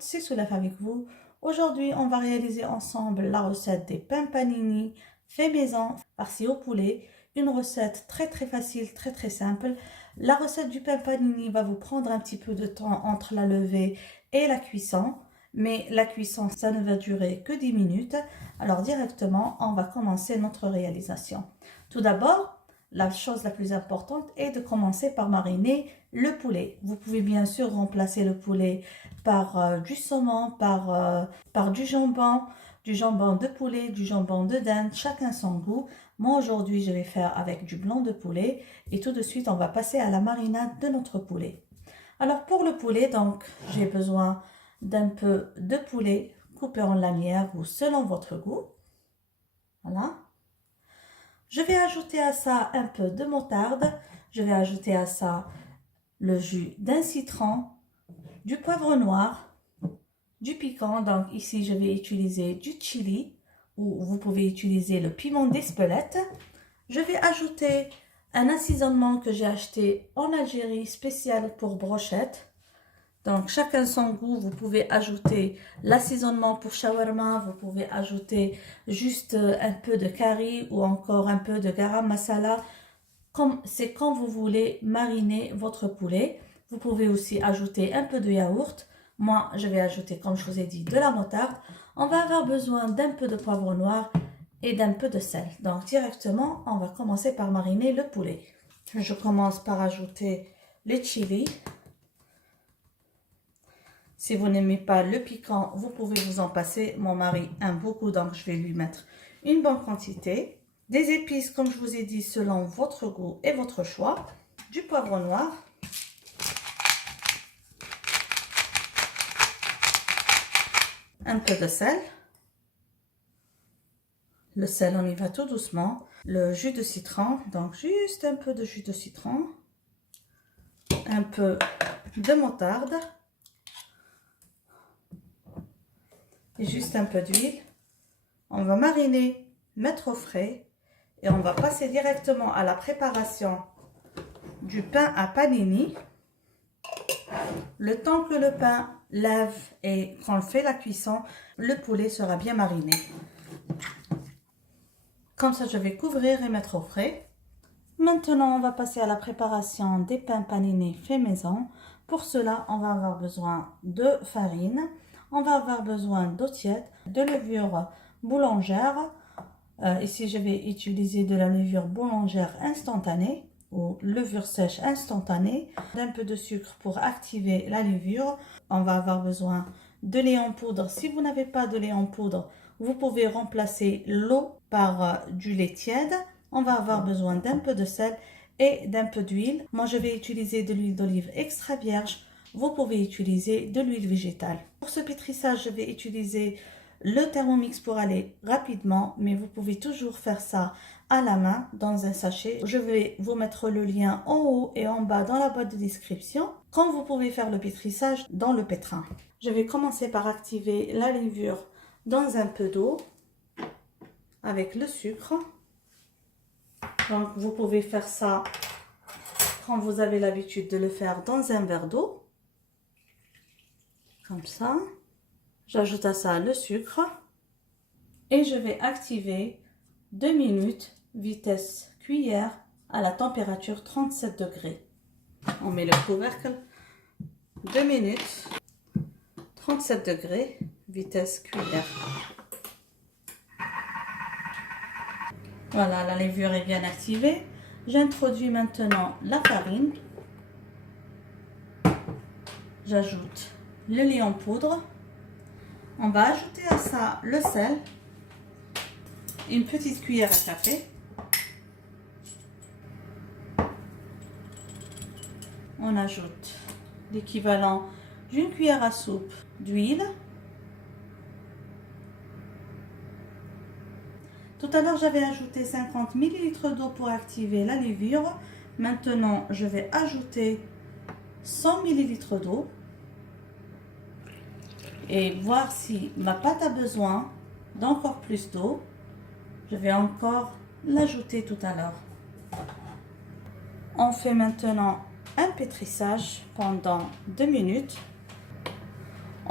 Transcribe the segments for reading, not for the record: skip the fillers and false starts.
présente, c'est Soulaf avec vous. Aujourd'hui, on va réaliser ensemble la recette des pains panini fait maison farcis au poulet. Une recette très facile, très simple. La recette du pain panini va vous prendre un petit peu de temps entre la levée et la cuisson. Mais la cuisson, ça ne va durer que 10 minutes. Alors directement, on va commencer notre réalisation. Tout d'abord, la chose la plus importante est de commencer par mariner le poulet. Vous pouvez bien sûr remplacer le poulet par du saumon, par du jambon de poulet, du jambon de dinde, chacun son goût. Moi aujourd'hui je vais faire avec du blanc de poulet et tout de suite on va passer à la marinade de notre poulet. Alors pour le poulet, donc j'ai besoin d'un peu de poulet coupé en lanières ou selon votre goût. Voilà. Je vais ajouter à ça un peu de moutarde. Je vais ajouter à ça le jus d'un citron, du poivre noir, du piquant. Donc ici, je vais utiliser du chili ou vous pouvez utiliser le piment d'Espelette. Je vais ajouter un assaisonnement que j'ai acheté en Algérie spécial pour brochettes. Donc, chacun son goût. Vous pouvez ajouter l'assaisonnement pour shawarma. Vous pouvez ajouter juste un peu de curry ou encore un peu de garam masala. C'est quand vous voulez mariner votre poulet. Vous pouvez aussi ajouter un peu de yaourt. Moi, je vais ajouter, comme je vous ai dit, de la moutarde. On va avoir besoin d'un peu de poivre noir et d'un peu de sel. Donc, directement, on va commencer par mariner le poulet. Je commence par ajouter le chili. Si vous n'aimez pas le piquant, vous pouvez vous en passer. Mon mari aime beaucoup, donc je vais lui mettre une bonne quantité. Des épices, comme je vous ai dit, selon votre goût et votre choix. Du poivre noir. Un peu de sel. Le sel, on y va tout doucement. Le jus de citron, donc juste un peu de jus de citron. Un peu de moutarde. Et juste un peu d'huile. On va mariner, mettre au frais et on va passer directement à la préparation du pain à panini. Le temps que le pain lève et qu'on fait la cuisson, le poulet sera bien mariné. Comme ça, je vais couvrir et mettre au frais. Maintenant, on va passer à la préparation des pains panini fait maison. Pour cela, on va avoir besoin de farine. On va avoir besoin d'eau tiède, de levure boulangère. Ici, je vais utiliser de la levure boulangère instantanée ou levure sèche instantanée. D'un peu de sucre pour activer la levure. On va avoir besoin de lait en poudre. Si vous n'avez pas de lait en poudre, vous pouvez remplacer l'eau par du lait tiède. On va avoir besoin d'un peu de sel et d'un peu d'huile. Moi, je vais utiliser de l'huile d'olive extra vierge. Vous pouvez utiliser de l'huile végétale. Pour ce pétrissage, je vais utiliser le Thermomix pour aller rapidement, mais vous pouvez toujours faire ça à la main dans un sachet. Je vais vous mettre le lien en haut et en bas dans la boîte de description. Quand vous pouvez faire le pétrissage dans le pétrin. Je vais commencer par activer la levure dans un peu d'eau avec le sucre. Donc vous pouvez faire ça quand vous avez l'habitude de le faire dans un verre d'eau. Comme ça. J'ajoute à ça le sucre. Et je vais activer 2 minutes, vitesse cuillère, à la température 37 degrés. On met le couvercle. 2 minutes, 37 degrés, vitesse cuillère. Voilà, la levure est bien activée. J'introduis maintenant la farine. J'ajoute le lait en poudre. On va ajouter à ça le sel. Une petite cuillère à café. On ajoute l'équivalent d'une cuillère à soupe d'huile. Tout à l'heure, j'avais ajouté 50 ml d'eau pour activer la levure. Maintenant, je vais ajouter 100 ml d'eau et voir si ma pâte a besoin d'encore plus d'eau. Je vais encore l'ajouter tout à l'heure. On fait maintenant un pétrissage pendant 2 minutes.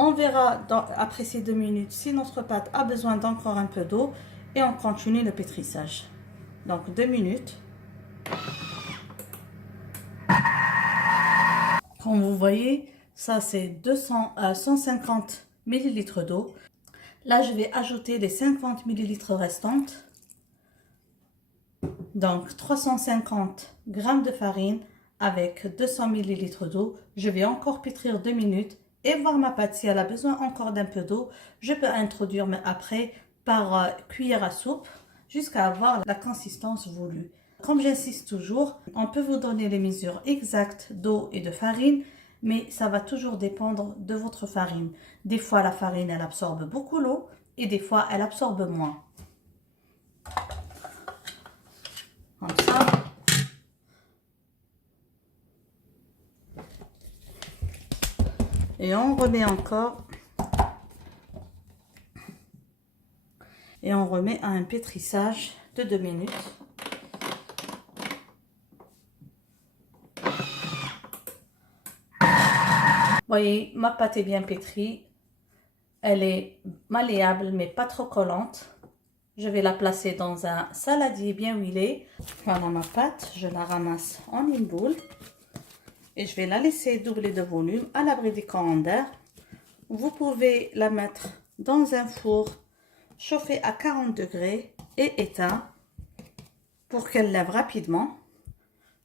On verra après ces 2 minutes si notre pâte a besoin d'encore un peu d'eau et on continue le pétrissage. Donc 2 minutes. Comme vous voyez, ça c'est 200 à 150 ml d'eau. Là, je vais ajouter les 50 ml restantes. Donc 350 g de farine avec 200 ml d'eau. Je vais encore pétrir 2 minutes et voir ma pâte. Si elle a besoin encore d'un peu d'eau, je peux introduire mais après par cuillère à soupe jusqu'à avoir la consistance voulue. Comme j'insiste toujours, on peut vous donner les mesures exactes d'eau et de farine, mais ça va toujours dépendre de votre farine. Des fois, la farine, elle absorbe beaucoup l'eau et des fois, elle absorbe moins. Comme ça. Et on remet encore. Et on remet à un pétrissage de 2 minutes. Vous voyez, ma pâte est bien pétrie. Elle est malléable, mais pas trop collante. Je vais la placer dans un saladier bien huilé. Voilà ma pâte, je la ramasse en une boule. Et je vais la laisser doubler de volume à l'abri des courants d'air. Vous pouvez la mettre dans un four chauffé à 40 degrés et éteint pour qu'elle lève rapidement.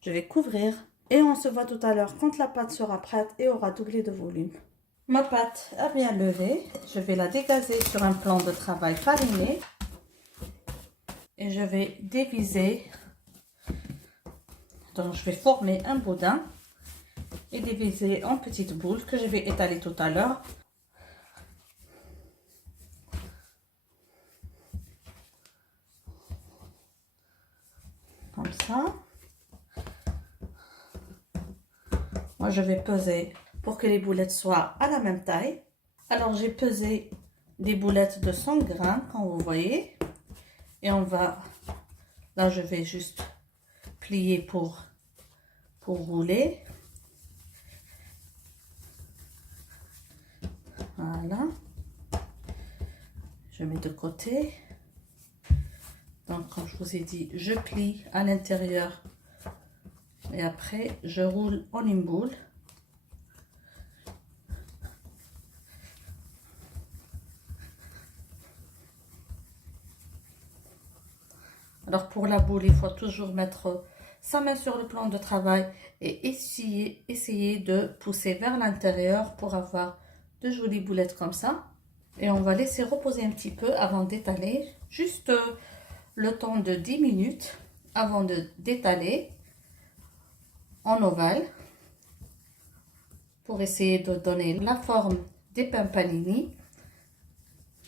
Je vais couvrir et on se voit tout à l'heure quand la pâte sera prête et aura doublé de volume. Ma pâte a bien levé. Je vais la dégazer sur un plan de travail fariné. Et je vais diviser. Donc je vais former un boudin et diviser en petites boules que je vais étaler tout à l'heure. Comme ça. Moi je vais peser pour que les boulettes soient à la même taille. Alors j'ai pesé des boulettes de 100 grammes comme vous voyez. Et on va, là je vais juste plier pour rouler. Voilà. Je mets de côté. Donc comme je vous ai dit, je plie à l'intérieur et après je roule en une boule. Alors pour la boule, il faut toujours mettre sa main sur le plan de travail et essayer de pousser vers l'intérieur pour avoir de jolies boulettes comme ça. Et on va laisser reposer un petit peu avant d'étaler, juste le temps de 10 minutes avant d'étaler en ovale pour essayer de donner la forme des pains panini.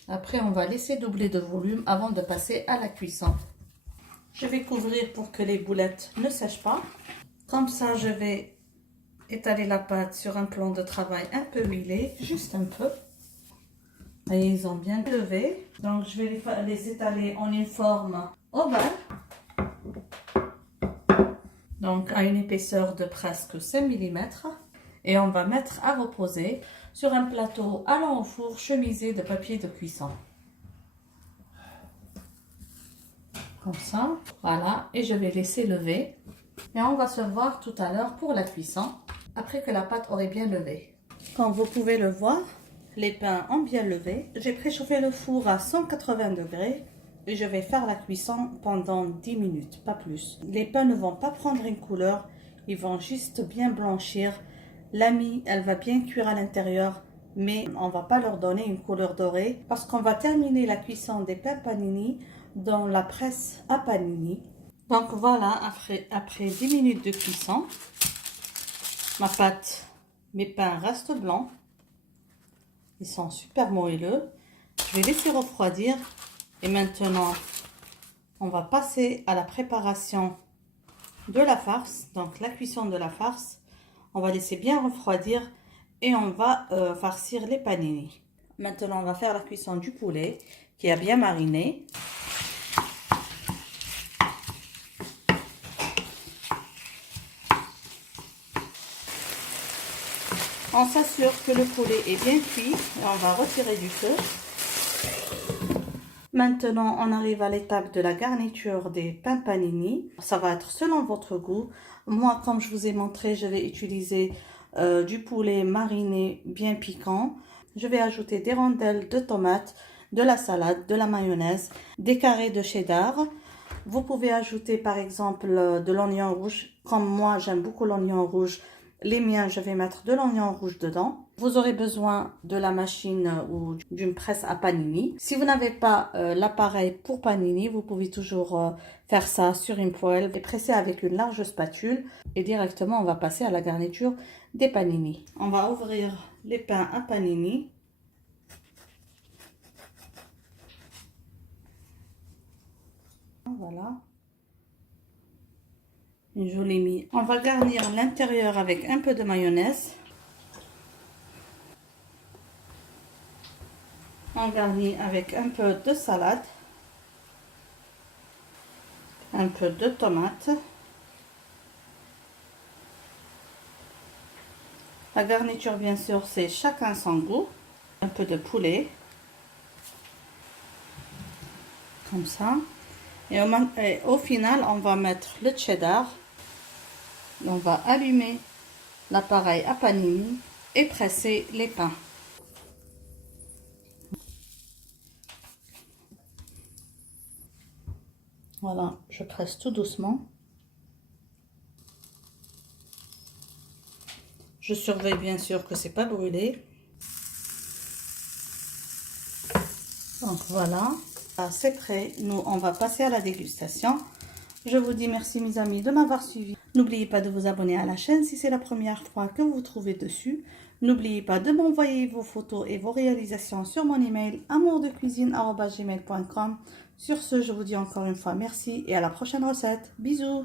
Après, on va laisser doubler de volume avant de passer à la cuisson. Je vais couvrir pour que les boulettes ne sèchent pas. Comme ça, je vais étaler la pâte sur un plan de travail un peu huilé, juste un peu. Et ils ont bien levé. Donc, je vais les étaler en une forme ovale. Donc, à une épaisseur de presque 5 mm. Et on va mettre à reposer sur un plateau allant au four chemisé de papier de cuisson. Comme ça, voilà, et je vais laisser lever. Et on va se voir tout à l'heure pour la cuisson, après que la pâte aurait bien levé. Comme vous pouvez le voir, les pains ont bien levé. J'ai préchauffé le four à 180 degrés et je vais faire la cuisson pendant 10 minutes, pas plus. Les pains ne vont pas prendre une couleur, ils vont juste bien blanchir. La mie, elle va bien cuire à l'intérieur, mais on ne va pas leur donner une couleur dorée parce qu'on va terminer la cuisson des pains panini dans la presse à panini. Donc voilà, après 10 minutes de cuisson, ma pâte, mes pains restent blancs. Ils sont super moelleux. Je vais laisser refroidir. Et maintenant, on va passer à la préparation de la farce. Donc la cuisson de la farce. On va laisser bien refroidir et on va farcir les panini. Maintenant, on va faire la cuisson du poulet qui a bien mariné. On s'assure que le poulet est bien cuit et on va retirer du feu. Maintenant, on arrive à l'étape de la garniture des pains panini. Ça va être selon votre goût. Moi, comme je vous ai montré, je vais utiliser du poulet mariné bien piquant. Je vais ajouter des rondelles de tomates, de la salade, de la mayonnaise, des carrés de cheddar. Vous pouvez ajouter par exemple de l'oignon rouge. Comme moi, j'aime beaucoup l'oignon rouge. Les miens, je vais mettre de l'oignon rouge dedans. Vous aurez besoin de la machine ou d'une presse à panini. Si vous n'avez pas l'appareil pour panini, vous pouvez toujours faire ça sur une poêle et presser avec une large spatule. Et directement, on va passer à la garniture des panini. On va ouvrir les pains à panini. Voilà. Une jolie mie. On va garnir l'intérieur avec un peu de mayonnaise. On garnit avec un peu de salade, un peu de tomate. La garniture, bien sûr, c'est chacun son goût. Un peu de poulet, comme ça. Et au final, on va mettre le cheddar. On va allumer l'appareil à panini et presser les pains. Voilà, je presse tout doucement. Je surveille bien sûr que c'est pas brûlé. Donc voilà, c'est prêt. Nous, on va passer à la dégustation. Je vous dis merci mes amis de m'avoir suivi. N'oubliez pas de vous abonner à la chaîne si c'est la première fois que vous vous trouvez dessus. N'oubliez pas de m'envoyer vos photos et vos réalisations sur mon email amourdecuisine@gmail.com. Sur ce, je vous dis encore une fois merci et à la prochaine recette. Bisous!